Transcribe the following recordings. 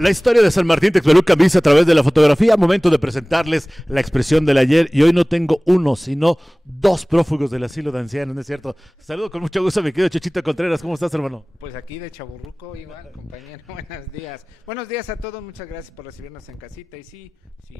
La historia de San Martín Texmelucan vista a través de la fotografía. Momento de presentarles la expresión del ayer. Y hoy no tengo uno, sino dos prófugos del asilo de ancianos, ¿no es cierto? Saludo con mucho gusto a mi querido Chuchito Contreras. ¿Cómo estás, hermano? Pues aquí de Chaburruco, igual, compañero. Buenos días. Buenos días a todos. Muchas gracias por recibirnos en casita. Y sí,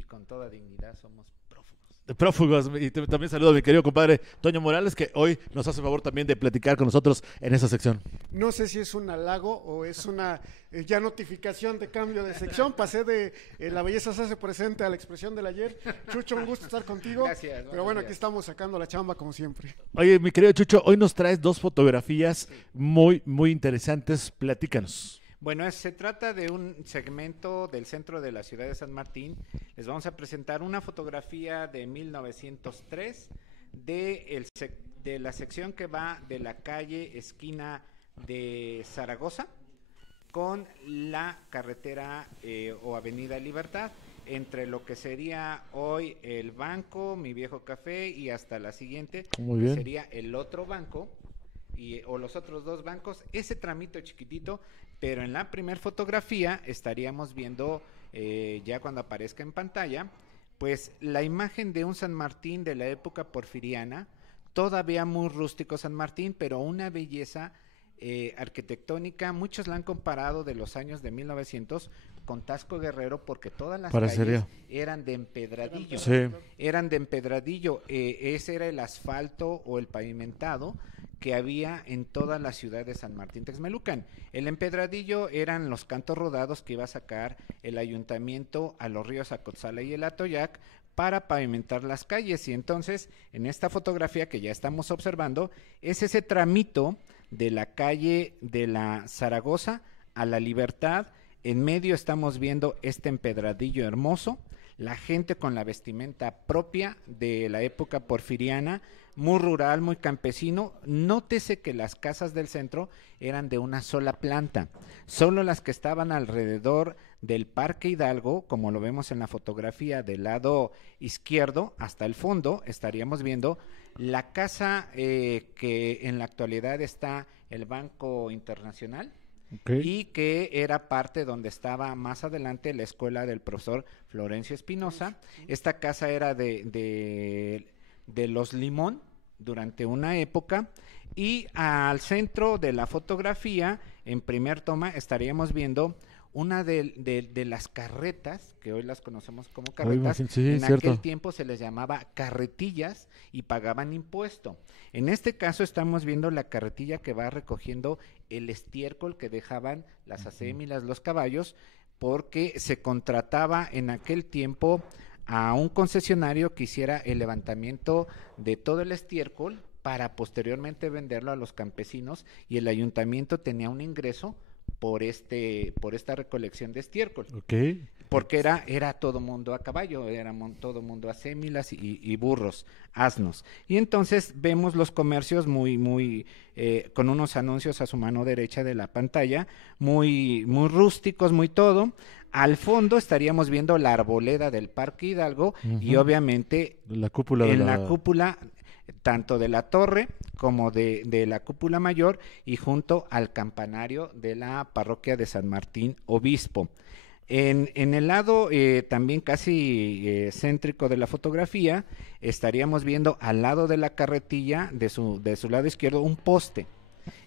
con toda dignidad somos prófugos. Prófugos. Y también saludo a mi querido compadre Toño Morales, que hoy nos hace favor también de platicar con nosotros en esa sección. No sé si es un halago o es una ya notificación de cambio de sección. Pasé de la belleza se hace presente a la expresión del ayer. Chucho, un gusto estar contigo. Gracias. Pero bueno, aquí estamos sacando la chamba como siempre. Oye, mi querido Chucho, hoy nos traes dos fotografías muy interesantes. Platícanos. Bueno, se trata de un segmento del centro de la ciudad de San Martín. Les vamos a presentar una fotografía de 1903 de la sección que va de la calle esquina de Zaragoza con la carretera o avenida Libertad, entre lo que sería hoy el banco, mi viejo café, y hasta la siguiente, Muy bien. que sería el otro banco, o los otros dos bancos, ese tramito chiquitito. Pero en la primer fotografía estaríamos viendo, ya cuando aparezca en pantalla, pues la imagen de un San Martín de la época porfiriana, todavía muy rústico San Martín, pero una belleza arquitectónica. Muchos la han comparado de los años de 1900 con Tasco Guerrero, porque todas las calles eran de empedradillo. Sí. Eran de empedradillo. Ese era el asfalto o el pavimentado que había en toda la ciudad de San Martín Texmelucan. El empedradillo eran los cantos rodados que iba a sacar el ayuntamiento a los ríos Acotzala y el Atoyac para pavimentar las calles. Y entonces, en esta fotografía que ya estamos observando, es ese tramito de la calle de la Zaragoza a la Libertad. En medio estamos viendo este empedradillo hermoso, la gente con la vestimenta propia de la época porfiriana, muy rural, muy campesino. Nótese que las casas del centro eran de una sola planta, solo las que estaban alrededor del Parque Hidalgo, como lo vemos en la fotografía del lado izquierdo hasta el fondo, estaríamos viendo la casa que en la actualidad está el Banco Internacional. Okay. Y que era parte donde estaba más adelante la escuela del profesor Florencio Espinosa. Esta casa era de los Limón durante una época, y al centro de la fotografía, en primer toma, estaríamos viendo una de las carretas, que hoy las conocemos como carretas. Sí, en aquel tiempo se les llamaba carretillas y pagaban impuesto. En este caso estamos viendo la carretilla que va recogiendo el estiércol que dejaban las acémilas, los caballos, porque se contrataba en aquel tiempo a un concesionario que hiciera el levantamiento de todo el estiércol para posteriormente venderlo a los campesinos, y el ayuntamiento tenía un ingreso por esta recolección de estiércol. Okay. Porque era todo mundo a caballo, era todo mundo a acémilas y burros, asnos. Y entonces vemos los comercios muy con unos anuncios a su mano derecha de la pantalla, muy rústicos, muy todo. Al fondo estaríamos viendo la arboleda del Parque Hidalgo, y obviamente la cúpula la cúpula tanto de la torre como de la cúpula mayor, y junto al campanario de la parroquia de San Martín Obispo. En el lado también casi céntrico de la fotografía, estaríamos viendo al lado de la carretilla, de su lado izquierdo, un poste.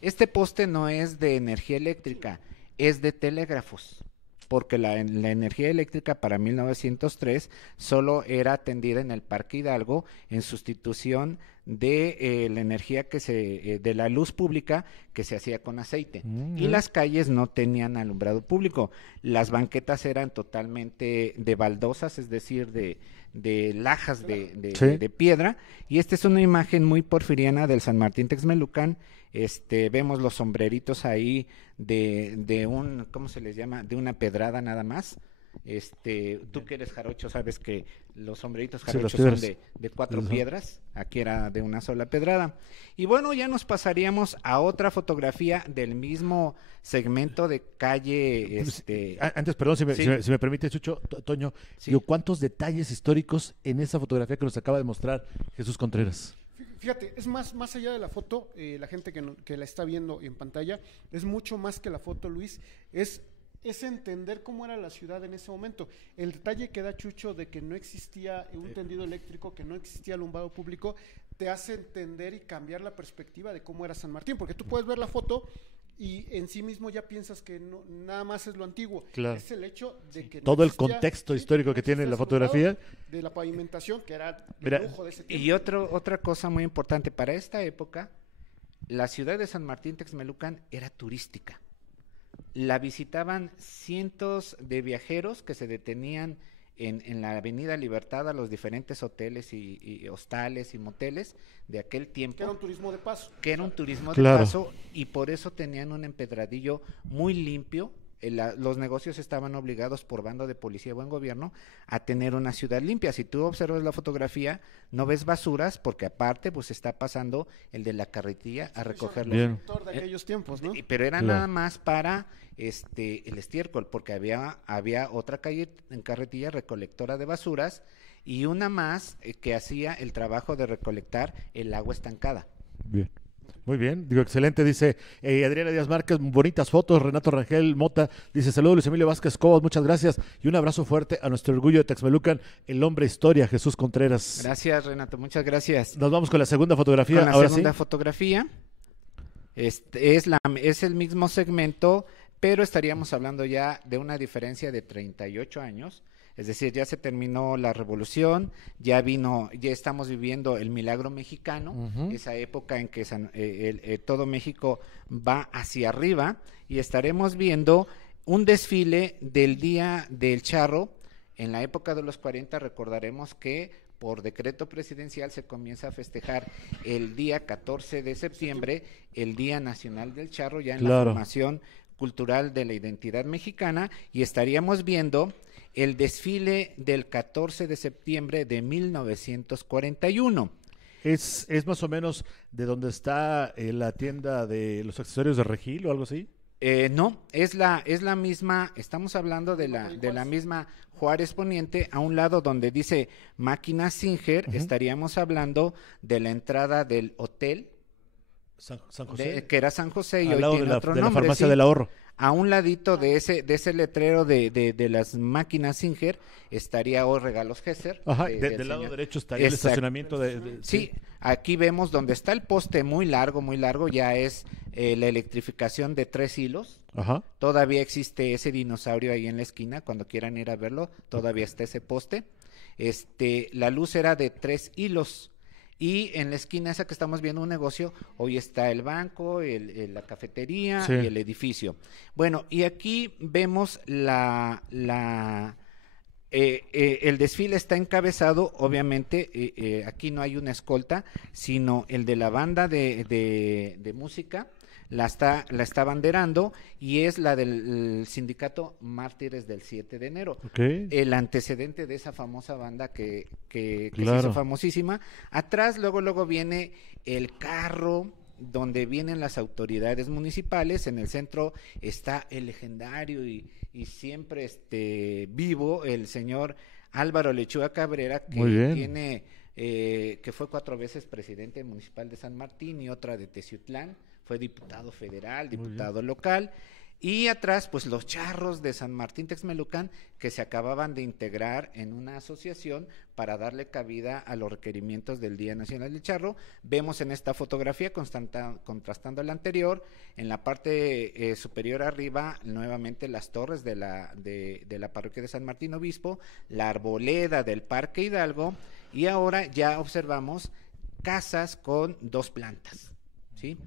Este poste no es de energía eléctrica, es de telégrafos, porque la energía eléctrica para 1903 solo era atendida en el Parque Hidalgo en sustitución de la energía de la luz pública que se hacía con aceite. Y las calles no tenían alumbrado público. Las banquetas eran totalmente de baldosas, es decir, de lajas de piedra. Y esta es una imagen muy porfiriana del San Martín Texmelucan. Vemos los sombreritos ahí de un, ¿cómo se les llama? De una pedrada nada más. Tú que eres jarocho sabes que los sombreritos jarochos son de 4 piedras. Aquí era de una sola pedrada. Y bueno, ya nos pasaríamos a otra fotografía del mismo segmento de calle. Antes, perdón, si me permite, Chucho, Toño, digo, ¿cuántos detalles históricos en esa fotografía que nos acaba de mostrar Jesús Contreras? Fíjate, es más allá de la foto, la gente que la está viendo en pantalla, es mucho más que la foto, Luis, es es entender cómo era la ciudad en ese momento. El detalle que da Chucho de que no existía un tendido eléctrico, que no existía alumbrado público, te hace entender y cambiar la perspectiva de cómo era San Martín, porque tú puedes ver la foto y en sí mismo ya piensas que no, nada más es lo antiguo. Claro. Es el hecho de que todo el contexto histórico que tiene la fotografía. De la pavimentación, que era Mira, el lujo de ese tiempo. Y otra cosa muy importante, para esta época, la ciudad de San Martín Texmelucan era turística. La visitaban cientos de viajeros que se detenían en la Avenida Libertad a los diferentes hoteles y hostales y moteles de aquel tiempo. Que era un turismo de paso. Que era un turismo de Claro. paso, y por eso tenían un empedradillo muy limpio. Los negocios estaban obligados por bando de policía y buen gobierno a tener una ciudad limpia. Si tú observas la fotografía, no ves basuras, porque aparte pues está pasando el de la carretilla a recogerlo. Bien. De aquellos tiempos, ¿no? Pero era Claro. nada más para el estiércol, porque había otra calle en carretilla recolectora de basuras y una más que hacía el trabajo de recolectar el agua estancada. Bien. Muy bien, digo, excelente, dice Adriana Díaz Márquez, bonitas fotos. Renato Rangel Mota dice: saludos Luis Emilio Vázquez Cobos, muchas gracias, y un abrazo fuerte a nuestro orgullo de Texmelucan, el hombre historia, Jesús Contreras. Gracias, Renato, muchas gracias. Nos vamos con la segunda fotografía. Con la ahora segunda sí. fotografía, es el mismo segmento, pero estaríamos hablando ya de una diferencia de 38 años. Es decir, ya se terminó la revolución, ya estamos viviendo el milagro mexicano, Ujú. esa época en que todo México va hacia arriba, y estaremos viendo un desfile del Día del Charro. En la época de los 40 recordaremos que por decreto presidencial se comienza a festejar el día 14 de septiembre, el Día Nacional del Charro, ya en la Claro. formación cultural de la identidad mexicana, y estaríamos viendo el desfile del 14 de septiembre de 1941. Es más o menos de donde está la tienda de los accesorios de Regil o algo así. No, es la misma, estamos hablando de la misma Juárez Poniente, a un lado donde dice Máquina Singer. Ujú. Estaríamos hablando de la entrada del hotel, San José. que era San José, y al hoy lado tiene otro de la nombre, farmacia ¿sí? del ahorro. A un ladito de ese letrero de las Máquinas Singer estaría hoy Regalos Gesser. Ajá, del del lado señor. derecho estaría el Exacto. estacionamiento Sí, aquí vemos donde está el poste muy largo, ya es la electrificación de 3 hilos. Ajá. Todavía existe ese dinosaurio ahí en la esquina, cuando quieran ir a verlo, todavía está ese poste. La luz era de 3 hilos. Y en la esquina esa que estamos viendo un negocio, hoy está el banco, la cafetería, Sí. y el edificio. Bueno, y aquí vemos el desfile está encabezado, obviamente, aquí no hay una escolta, sino el de la banda de música. La está banderando, y es la del sindicato Mártires del 7 de enero. Ok. El antecedente de esa famosa banda que se Claro. hizo famosísima. Atrás luego viene el carro donde vienen las autoridades municipales. En el centro está el legendario y siempre vivo el señor Álvaro Lechuga Cabrera, Muy bien. tiene que fue 4 veces presidente municipal de San Martín y otra de Teciutlán. Fue diputado federal, diputado local. Y atrás, pues los charros de San Martín Texmelucan, que se acababan de integrar en una asociación para darle cabida a los requerimientos del Día Nacional del Charro. Vemos en esta fotografía, contrastando la anterior, en la parte superior arriba, nuevamente las torres de la parroquia de San Martín Obispo, la arboleda del Parque Hidalgo, y ahora ya observamos casas con 2 plantas, ¿sí?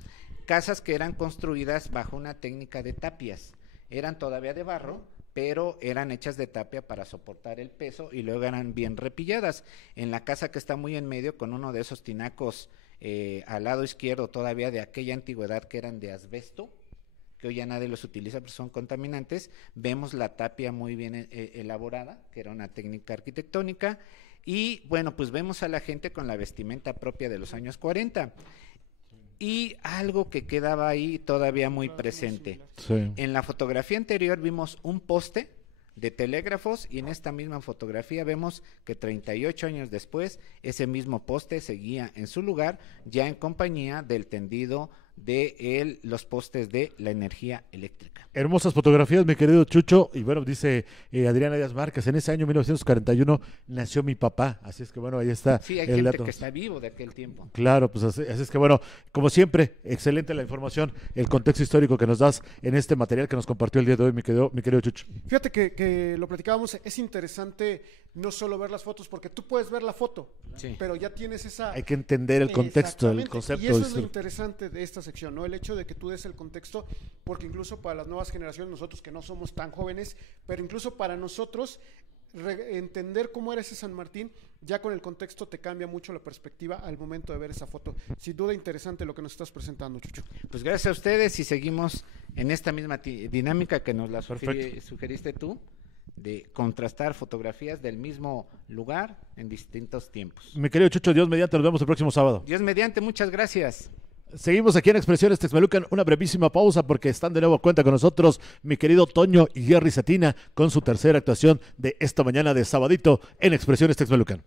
Casas que eran construidas bajo una técnica de tapias. Eran todavía de barro, pero eran hechas de tapia para soportar el peso, y luego eran bien repilladas. En la casa que está muy en medio, con uno de esos tinacos al lado izquierdo, todavía de aquella antigüedad, que eran de asbesto, que hoy ya nadie los utiliza porque son contaminantes, vemos la tapia muy bien elaborada, que era una técnica arquitectónica. Y bueno, pues vemos a la gente con la vestimenta propia de los años 40. Y algo que quedaba ahí todavía muy presente. Sí. En la fotografía anterior vimos un poste de telégrafos, y en esta misma fotografía vemos que 38 años después ese mismo poste seguía en su lugar, ya en compañía del tendido de los postes de la energía eléctrica. Hermosas fotografías, mi querido Chucho. Y bueno, dice Adriana Díaz Márquez, en ese año 1941 nació mi papá. Así es que bueno, ahí está Sí, hay el gente dato. que está vivo de aquel tiempo. Claro, pues así es que bueno, como siempre, excelente la información, el contexto histórico que nos das en este material que nos compartió el día de hoy, mi querido Chucho. Fíjate que lo platicábamos, es interesante no solo ver las fotos, porque tú puedes ver la foto, Sí. pero ya tienes esa... Hay que entender el contexto, el Exactamente. concepto. Y eso es lo histórico. interesante de esta sección, ¿no? El hecho de que tú des el contexto, porque incluso para las nuevas generaciones, nosotros que no somos tan jóvenes, pero incluso para nosotros, entender cómo era ese San Martín, ya con el contexto te cambia mucho la perspectiva al momento de ver esa foto. Sin duda interesante lo que nos estás presentando, Chucho. Pues gracias a ustedes y seguimos en esta misma dinámica que nos la Perfecto. sugeriste tú, de contrastar fotografías del mismo lugar en distintos tiempos. Mi querido Chucho, Dios mediante, nos vemos el próximo sábado. Dios mediante, muchas gracias. Seguimos aquí en Expresiones Texmelucan, una brevísima pausa porque están de nuevo a cuenta con nosotros mi querido Toño y Jerry Satina con su tercera actuación de esta mañana de sabadito en Expresiones Texmelucan.